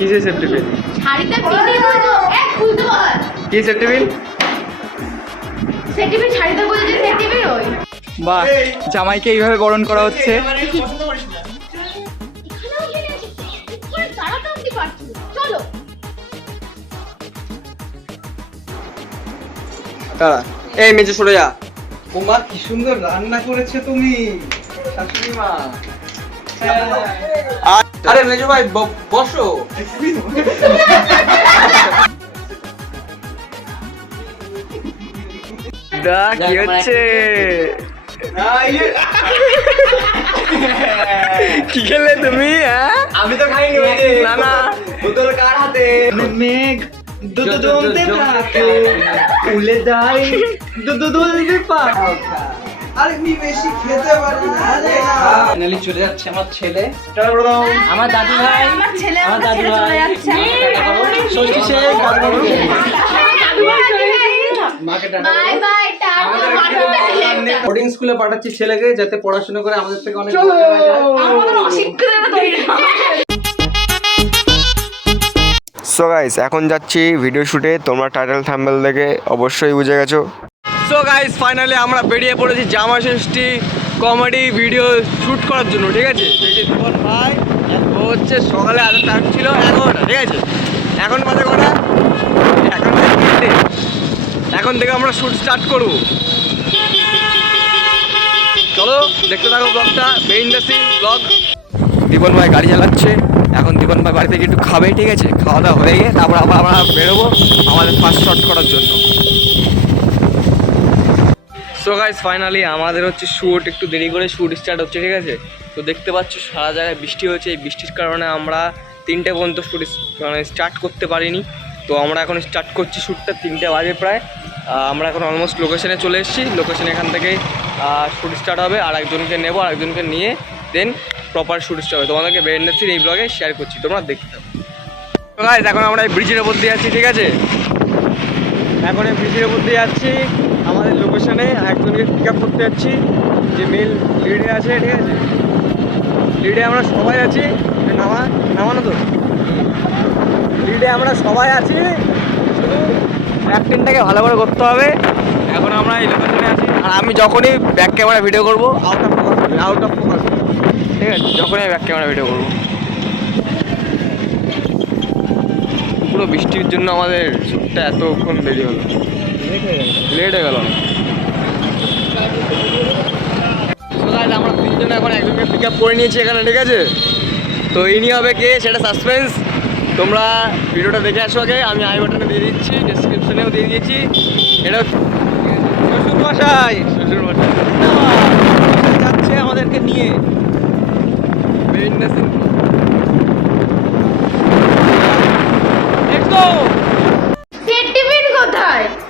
কিসে safety pin শাড়িটা এক খুলতে বল। কি সেফটি পিন সেটিপি শাড়িটা বলছে যে সেটিপি ওই বাহ জামাইকে এইভাবে বরণ করা হচ্ছে। না। তারা এই মেজে সরে যা। বোমা কি সুন্দর রান্না করেছে তুমি শাশুড়ি মা আর- মেজো ভাই ব- বসো দা কি হচ্ছে কি খেলে তুমি হ্যাঁ আমি তো খাইনি না, না। বোতল কার হাতে মেঘ দুধ জমতে থাকে উলে যায় দুধ দুলবে পাখা আমি বেশি খেতে পারি না ফাইনালি চলে যাচ্ছে আমার ছেলে। আমার দাদু ভাই। আমার ছেলে আমার দাদু ভাই। ষষ্ঠী দাদু ভাই। বোর্ডিং স্কুলে পাঠাচ্ছি ছেলেকে যাতে পড়াশোনা করে আমাদের থেকে অনেক সো গাইস এখন যাচ্ছি ভিডিও শুটে তোমরা টাইটেল থাম্বেল দেখে অবশ্যই বুঝে গেছো। সো গাইস ফাইনালি আমরা বেরিয়ে পড়েছি জামা ষষ্ঠী কমেডি ভিডিও শ্যুট করার জন্য, ঠিক আছে? ভাই? হচ্ছে সকালে আসার টাইম ছিল এগারোটা, ঠিক আছে? এখন বাজে কটা? এখন এখন থেকে আমরা শ্যুট স্টার্ট করব। চলো, দেখতে থাকো ব্লগটা main the scene blog Dipan ভাই গাড়ি চালাচ্ছে। এখন দীপন ভাই বাড়ি থেকে একটু খাবে, ঠিক আছে? খাওয়া দাওয়া হয়ে গিয়ে তারপর আবার আমরা বেরোবো আমাদের ফার্স্ট শট করার জন্য। সো গাইজ ফাইনালি আমাদের হচ্ছে শ্যুট একটু দেরি করে শ্যুট স্টার্ট হচ্ছে, ঠিক আছে? তো দেখতে পাচ্ছ সারা জায়গায় বৃষ্টি হয়েছে। এই বৃষ্টির কারণে আমরা তিনটে পর্যন্ত শ্যুট মানে স্টার্ট করতে পারিনি। তো আমরা এখন স্টার্ট করছি শ্যুটটা তিনটে বাজে প্রায়। আমরা এখন অলমোস্ট লোকেশনে চলে এসেছি। লোকেশন এখান থেকে শ্যুট স্টার্ট হবে। আর একজনকে নেব, আর একজনকে নিয়ে দেন প্রপার শ্যুট স্টার্ট হবে। তোমাদেরকে বেরেন্ডাসির এই ব্লগে শেয়ার করছি। তোমরা দেখতে তো গাইস এখন আমরা এই ব্রিজের ওপর দিয়ে আছি ঠিক আছে? এখন এই ব্রিজের উপর দিয়ে যাচ্ছি। আমাদের লোকেশনে একজনকে পিক আপ করতে যাচ্ছি। যে মেল লিডে আছে, ঠিক আছে? লিডে আমরা সবাই আছি। নামা, নামানো তো? লিডে আমরা সবাই আছি। শুধু অ্যাক্টিংটাকে ভালো করে করতে হবে। এখন আমরা এই লোকেশনে আছি। আর আমি যখনই ব্যাক ক্যামেরা ভিডিও করব আউট অফ ফোকাস হবে আউট অফ ফোকাস ঠিক আছে? যখনই ব্যাক ক্যামেরা ভিডিও করব। পুরো বৃষ্টির জন্য আমাদের শ্যুটটা এতক্ষণ দেরি হলো। লেট হয়ে গেল। আমরা তিনজন এখন একজনকে পিক আপ করে নিয়েছি এখানে ঠিক আছে? তো ইনি হবে কে? সেটা সাসপেন্স তোমরা ভিডিওটা দেখে আসো আগে। আমি আই বাটনে দিয়ে দিচ্ছি ডেসক্রিপশনেও দিয়ে দিয়েছি। এটা শ্বশুর মশাই শ্বশুর মশাই যাচ্ছে আমাদেরকে নিয়ে। মেইন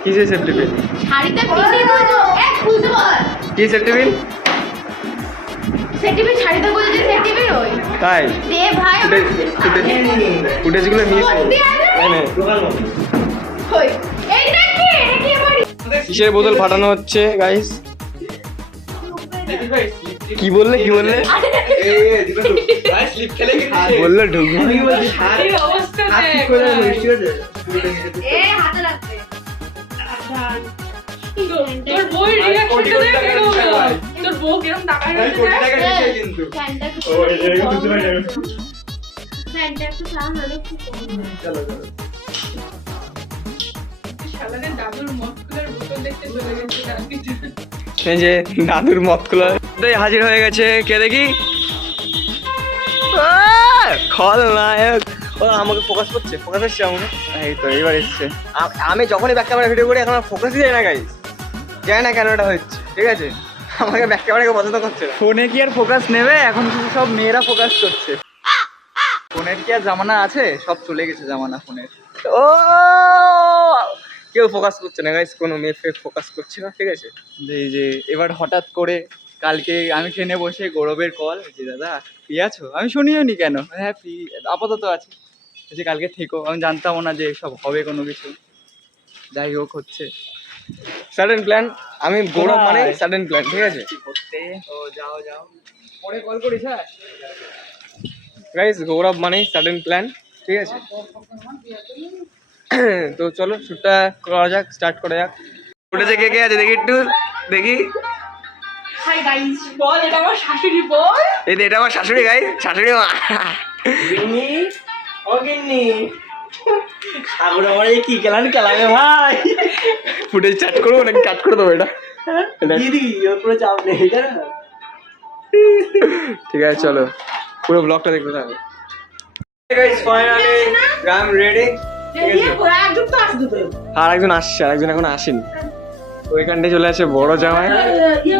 কোথায় কিসে সেফটি পিন বলতো এক খুলতে বল কি সেফটি পিন সেটিপি শাড়িটা বলছে যে সেটিপি ওই। তাই? দে ভাই নিয়ে সত্যি আছে? ওই এইটা কি এটা কি কিসের বোতল ফাটানো হচ্ছে গাইস কি বললে কি বললে? বলল ঢুকবো। অবস্থা দেখ এ হাতে লাগবে তোর বই রিয়াকশনটা দেখ কেমন তোর বউ কীরকম তাকায় রয়েছে দেখ। কিন্তু। ফ্যানটা একটু ফ্যানটা একটু চালানো হলে একটু কম হয়। চলো চলো। শালারে দাদুর মস্কুলার বোতল দেখতে চলে গেছে এই যে দাদুর মত হাজির হয়ে গেছে কে দেখি! খলনায়ক। ও আমাকে ফোকাস করছে ফোকাস এসছে আমাকে। এই তো এইবার এসছে। আমি যখনই ব্যাক ক্যামেরা ভিডিও করি এখন ফোকাসই যায় না গাইস যায় না কেন এটা হচ্ছে, ঠিক আছে? আমাকে ব্যাক পছন্দ করছে ফোনে কি আর ফোকাস নেবে? এখন শুধু সব মেয়েরা ফোকাস করছে। ফোনের কি আর জামানা আছে? সব চলে গেছে জামানা ফোনের। ও! কেউ ফোকাস করছে না গাইস কোনো মেয়ে ফেক ফোকাস করছে না, ঠিক আছে? যে যে, এবার হঠাৎ করে কালকে আমি ট্রেনে বসে গৌরবের কল যে, দাদা ফ্রি আছো? আমি শুনিও নি কেন? হ্যাঁ ফ্রি আপাতত আছে। যে কালকে থেকো। আমি জানতামও না যে সব হবে কোনো কিছু। যাই হোক, হচ্ছে। সাডেন প্ল্যান আমি গৌরব মানে সাডেন প্ল্যান ঠিক আছে? করতে ও যাও যাও। পরে কল করিস হ্যাঁ? গাইস গৌরব মানে সাডেন প্ল্যান ঠিক আছে? তো চলো শ্যুটটা করা যাক স্টার্ট করা যাক। উঠেছে কে কে আছে? দেখি একটু দেখি। হাই গাইস বল এটা আমার শাশুড়ি বল। এই এটা আমার শাশুড়ি গাই শাশুড়ি মা। কি খেলান খেলাবে ভাই? ফুটেজ চাট করব নাকি কাট করে দেবো এটা? এটা- দিদি ওর পুরো চাপ নেই ঠিক আছে? চলো। পুরো ব্লগটা দেখতে থাকো। ফাইনালি গ্রাম রেডি আর একজন আসছে আর একজন এখন আসেনি। ওইখানটায় চলে আসে বড় জামাই। ইয়ে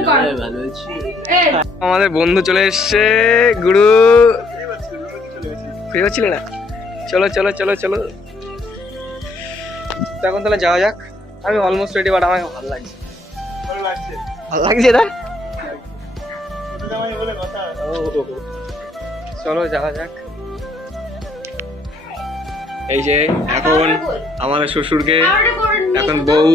আমাদের বন্ধু চলে এসছে গুরু। খুঁজে পাচ্ছিলে না? চলো চলো চলো চলো। এখন তাহলে যাওয়া যাক। আমি অলমোস্ট রেডি বাট আমাকে ভালো লাগছে। ভালো লাগছে? ও, চলো যাওয়া যাক। এই যে এখন আমাদের শ্বশুরকে এখন বউ।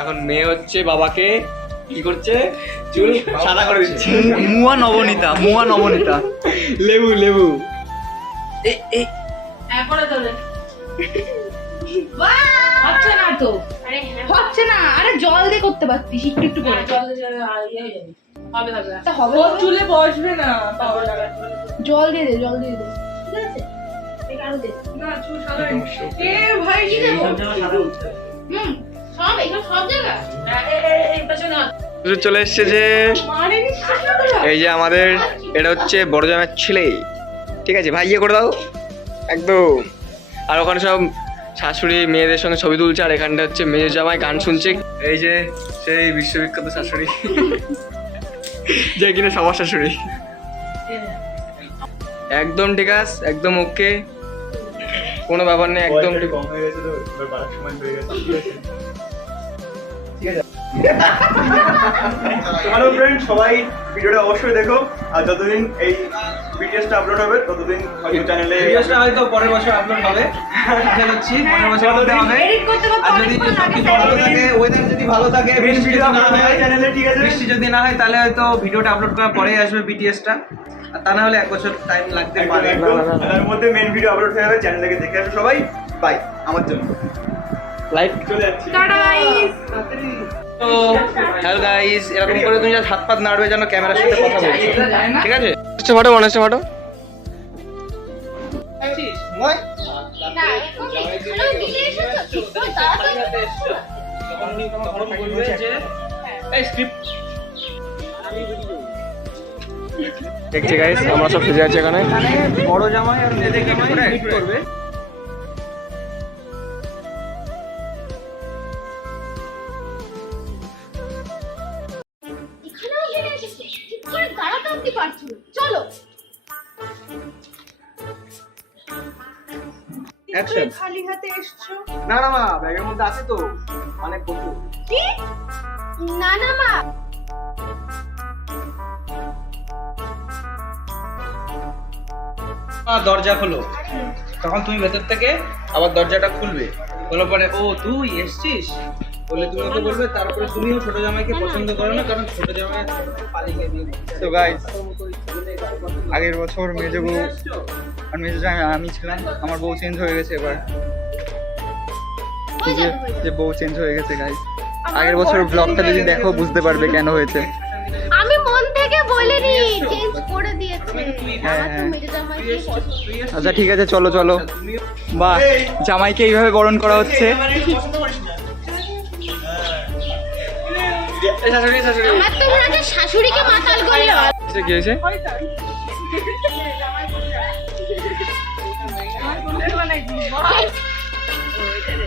এখন মেয়ে হচ্ছে বাবাকে। কি করছে? চুল সাদা করে দিচ্ছে। মুয়া নবনীতা মুয়া নবনীতা। লেবু লেবু। একবারে তোলে হচ্ছে না তো। আরে হ্যাঁ হচ্ছে না। আরে জল দিয়ে করতে পারতিস একটু একটু করে। জল দিয়ে ইয়ে হয়ে হবে হবে তা হবে। চুলে বসবে না জল দিয়ে দে জল দিয়ে দে। ঠিক আছে? না চুল সাদা এ ভাই কি দেবো হুম। সব এগুলো সব জায়গা? এই পাশে চলে এসছে যে মানে এই যে আমাদের এটা হচ্ছে বড় জামার ছেলে। ঠিক আছে ভাই ইয়ে করে দাও। একদম। আর ওখানে সব শাশুড়ি মেয়েদের সঙ্গে ছবি তুলছে আর এখানটা হচ্ছে মেয়ের জামাই গান শুনছে। এই যে সেই বিশ্ববিখ্যাত শাশুড়ি। যে কিনা সবার শাশুড়ি। একদম ঠিক আছে একদম ওকে। কোনো ব্যাপার নেই একদম ঠিক। হ্যালো ফ্রেন্ড সবাই ভিডিওটা অবশ্যই দেখো। আর যতদিন এই ভিডিওসটা আপলোড হবে ততদিন হয়তো চ্যানেলে ভিডিওটা হয়তো পরের বছর আপলোড হবে। আশা করছি পরের বছর আপলোড হবে। এডিট করতে করতে আর যদি সত্যি ভালো থাকে ওয়েদার যদি ভালো থাকে বৃষ্টি যদি না হয় চ্যানেলে ঠিক আছে? বৃষ্টি যদি না হয় তাহলে হয়তো ভিডিওটা আপলোড করার পরেই আসবে বিটিএসটা আর তা না হলে এক বছর টাইম লাগতে পারে। তার মধ্যে মেন ভিডিও আপলোড হয়ে যাবে চ্যানেল থেকে দেখে আসো সবাই। বাই আমার জন্য। লাইক চলে যাচ্ছি। টাটা গাইস তো হ্যালো গাইস এরকম করে তুমি যা হাত পাত নাড়বে যেন ক্যামেরার সাথে কথা বলছো ঠিক আছে? আচ্ছা ফাটো হচ্ছে ফাটো? দেখছি গাইস আমরা সব সেজে আছি এখানে। বড় জামাই আর করবে মধ্যে আছে তো? অনেক প্রচুর কি? না না মা। দরজা খোলো। তখন তুমি ভেতর থেকে আবার দরজাটা খুলবে। বলার পরে ও তুই এসছিস? বলে তুমি ওকে বলবে তারপরে তুমিও ছোট জামাইকে পছন্দ করো না কারণ ছোট জামাই পালিয়ে তো গাইস আগের বছর মেজো বউ আর মেজো জামাই আমি ছিলাম আমার বউ চেঞ্জ হয়ে গেছে এবার। হয়ে যে। যে বউ চেঞ্জ হয়ে গেছে গাইস আগের বছর ব্লগটা যদি দেখো বুঝতে পারবে কেন হয়েছে। আমি মন থেকে বলিনি চেঞ্জ করে দিয়েছে। হ্যাঁ, আমার তো হ্যাঁ। আচ্ছা ঠিক আছে চলো চলো। বাহ জামাইকে এইভাবে বরণ করা হচ্ছে। শাশুড়িকে মাতাল করলে আচ্ছা, কি হয়েছে?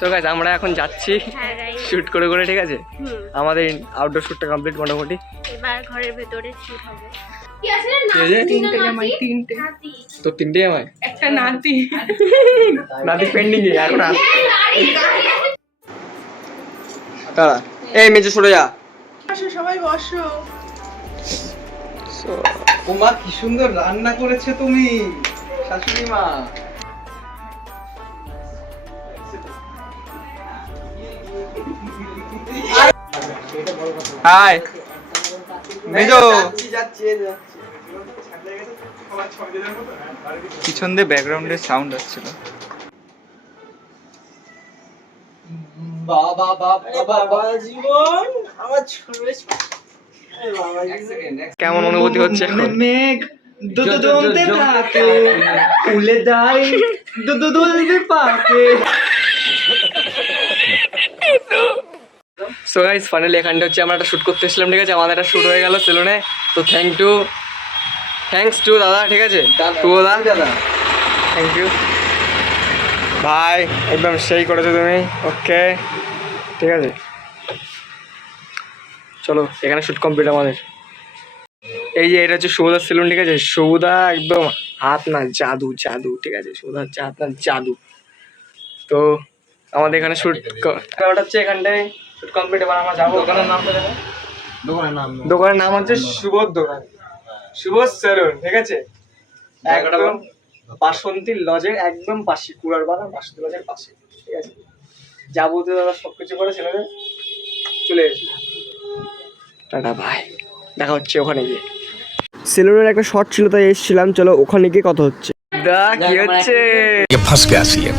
সো গাইস আমরা এখন যাচ্ছি হ্যাঁ শুট করে করে ঠিক আছে? আমাদের আউটডোর শুটটা কমপ্লিট মোটামুটি। এবার ঘরের ভেতরে ঠিক হবে। তো তিনটে আমায় একটা নাতি। নাতি পেন্ডিং এখন আস- এই মেজে সরে যা। সবাই বসো। ও মা কি সুন্দর রান্না করেছে তুমি শাশুড়ি মা। হাই মেজো পিছন দিয়ে ব্যাকগ্রাউন্ডে সাউন্ড আসছিল বাবা বাবা বাবা জীবন আমার কেমন অনুভূতি হচ্ছে এখন মেঘ দুদুদুমতে থাকে উলে যায় দুদুদুলবি পাকে সো গাইস ফাইনালি এখানটা হচ্ছে আমরা একটা শ্যুট করতে এসেছিলাম ঠিক আছে? আমাদের একটা শ্যুট হয়ে গেল সেলুনে। তো থ্যাংক টু থ্যাংকস টু দাদা ঠিক আছে? শুভ দা দাদা। থ্যাংক ইউ ভাই একদম সেই করেছ তুমি। ওকে ঠিক আছে। চলো এখানে শ্যুট কমপ্লিট আমাদের। এই যে এটা হচ্ছে সৌদার সেলুন ঠিক আছে? সৌদা একদম হাত না জাদু জাদু ঠিক আছে? সৌদার হচ্ছে হাত না জাদু। তো আমাদের এখানে শ্যুট হচ্ছে এখানটায় দোকানের নাম হচ্ছে সুবোধ দোকান। শুভ সেলুন ঠিক আছে? একদম বাসন্তী লজের একদম পাশে কুড়ার বাগান বাসন্তী লজের পাশে ঠিক আছে? যাবতীয় দাদা সব কিছু করে ছেলেদের চলে এসো। টাটা ভাই দেখা হচ্ছে ওখানে গিয়ে। সেলুনের একটা শর্ট ছিল তাই এসেছিলাম। চলো ওখানে গিয়ে কথা হচ্ছে। দা কি হচ্ছে? ফাঁসকে আসিয়ে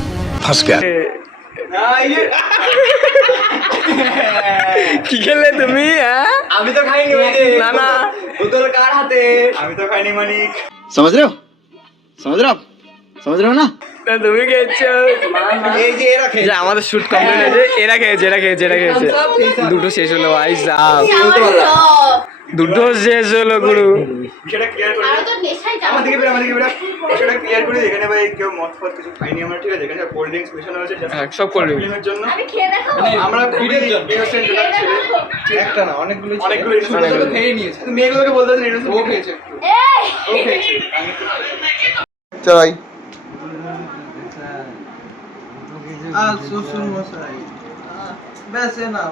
কি খেলে তুমি হ্যাঁ আমি তো খাইনি ওই যে না না বোতল কার হাতে আমি তো খাইনি মানিক समझ रहे हो समझ रहे हो आप समझ रहे हो ना না, তুমি খেয়েছো এই যে এরা যে আমাদের শুট কমপ্লিট হয়েছে এরা খেয়েছে এরা খেয়েছে এরা খেয়েছে দুটো শেষ হলো ভাই সাহ দুটো শেষ হলো গুরু। সেটা ক্লিয়ার করে আরও তো নেশায় আমার দিকে যাব বেরা আমার দিকে বেরা সেটা ক্লিয়ার করে। এখানে ভাই কেউ মদ ফদ কিছু খাইনি আমরা ঠিক আছে? এখানে কোল্ড ড্রিঙ্কস মেশানো হয়েছে হ্যাঁ, সব cold drinks। জন্য। আমি খেয়ে দেখো আমরা innocent খেয়ে ছেলে একটা না অনেকগুলো ছিল। অনেকগুলো। খেয়ে নিয়েছে। মেয়েগুলোকে বলতে হচ্ছে innocent ও খেয়েছে এই! ও খেয়েছে। আমি চল ভাই। আর শ্বশুর মশাই বেসে না।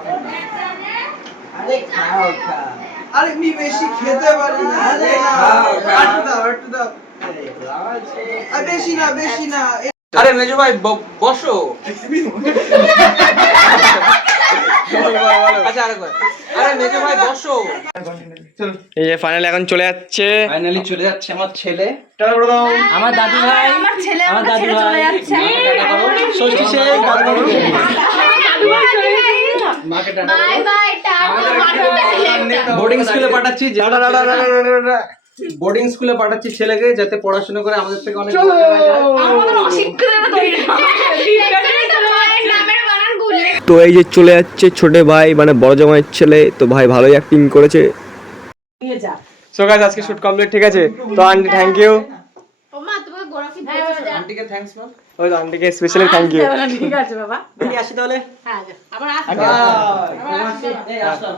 আরে খাও খা আরে বেশি খেতে পারি না। একটু দাও একটু দাও আরে বেশি না বেশি না আরে মেজো ভাই বসো। আচ্ছা আরেকবার। আরে মেজো ভাই বসো। এই যে ফাইনাল এখন চলে যাচ্ছে। ফাইনালি চলে যাচ্ছে আমার ছেলে। দাও। আমার দাদু ভাই আমার ছেলে আমার ছেড়ে চলে ষষ্ঠী সে দাদু বাই বাই টাটা বোর্ডিং স্কুলে পাঠাচ্ছি বোর্ডিং স্কুলে পাঠাচ্ছি ছেলেকে যাতে পড়াশোনা করে আমাদের থেকে অনেক তো এই যে চলে যাচ্ছে ছোট ভাই মানে বড় জামাইয়ের ছেলে তো ভাই ভালোই অ্যাক্টিং করেছে। সো গাইস আজকে শুট কমপ্লিট ঠিক আছে? তো আন্টি থ্যাংক ইউ মা কি আন্টিকে থ্যাঙ্কস মা ওই আন্টিকে স্পেশালি থ্যাংক ইউ ঠিক আছে বাবা। আসি তাহলে? হ্যাঁ আবার আসবে এই আসলাম।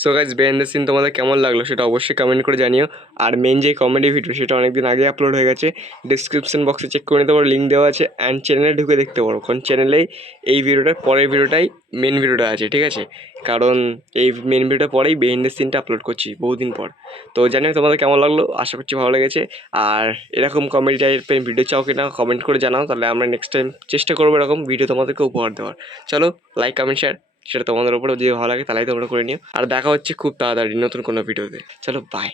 So guys behind the scene তোমাদের কেমন লাগল সেটা অবশ্যই কমেন্ট করে জানিও। আর মেন যে কমেডি ভিডিও সেটা অনেকদিন আগে আপলোড হয়ে গেছে ডিসক্রিপশন বক্সে চেক করে নিতে পারো লিঙ্ক দেওয়া আছে অ্যান্ড চ্যানেলে ঢুকে দেখতে পারো। কারণ চ্যানেলেই এই ভিডিওটার পরের ভিডিওটাই মেন ভিডিওটা আছে, ঠিক আছে? কারণ এই মেন ভিডিওটা পরেই বেন দ্য সিনটা আপলোড করছি, বহুদিন পর। তো জানিও তোমাদের কেমন লাগল, আশা করছি ভালো লেগেছে। আর এরকম কমেডি টাইপের ভিডিও চাও কিনা কমেন্ট করে জানাও, তাহলে আমরা নেক্সট টাইম চেষ্টা করব এরকম ভিডিও তোমাদেরকে উপহার দেওয়ার। চলো লাইক কমেন্ট শেয়ার সেটা তোমাদের উপরে যদি ভালো লাগে তাহলেই তোমরা করে নিও। আর দেখা হচ্ছে খুব তাড়াতাড়ি নতুন কোনো ভিডিওতে। চলো বাই